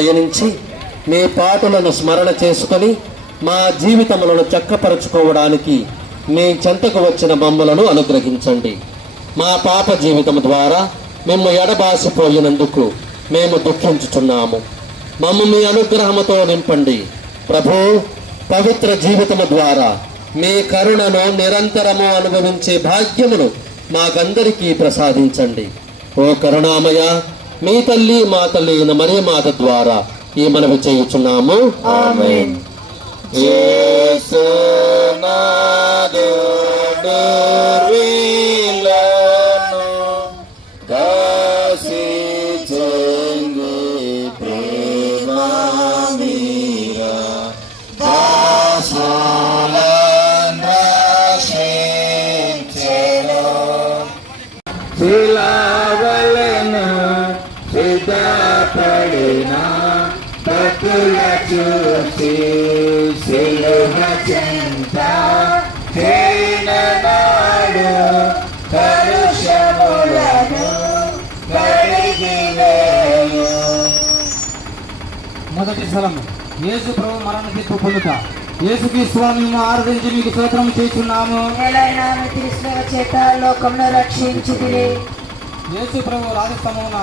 పయనించి మీ పాటలను స్మరణ చేసుకొని మా జీవితములను చక్కపరచుకోవడానికి మీ చెంతకు వచ్చిన మమ్మలను అనుగ్రహించండి. మా పాప జీవితము ద్వారా మేము ఎడబాసిపోయినందుకు మేము దుఃఖించుచున్నాము. మమ్ము మీ అనుగ్రహముతో నింపండి. ప్రభు, పవిత్ర జీవితము ద్వారా మీ కరుణను నిరంతరము అనుభవించే భాగ్యమును మాకందరికీ ప్రసాదించండి. ఓ కరుణామయ, మీ తల్లి మా తల్లి అయిన మరియ మాత ద్వారా ఈ మనవి చేయుచున్నాము. ఆమేన్. శిలావలను సిద్ధపడిన భక్తుల చూసి సిలువ చెంత హీననాడు కలుషములను కడిగివేయు. మొదటి స్థలము యేసు ప్రభు మరణ తీర్పు పొందుట. యేసుకి స్వామి ఆరాధించి మీకు స్తోత్రం చేస్తున్నాము. చేత లోకమును రక్షించితిరి. యేసు ప్రభు రాజస్తమమున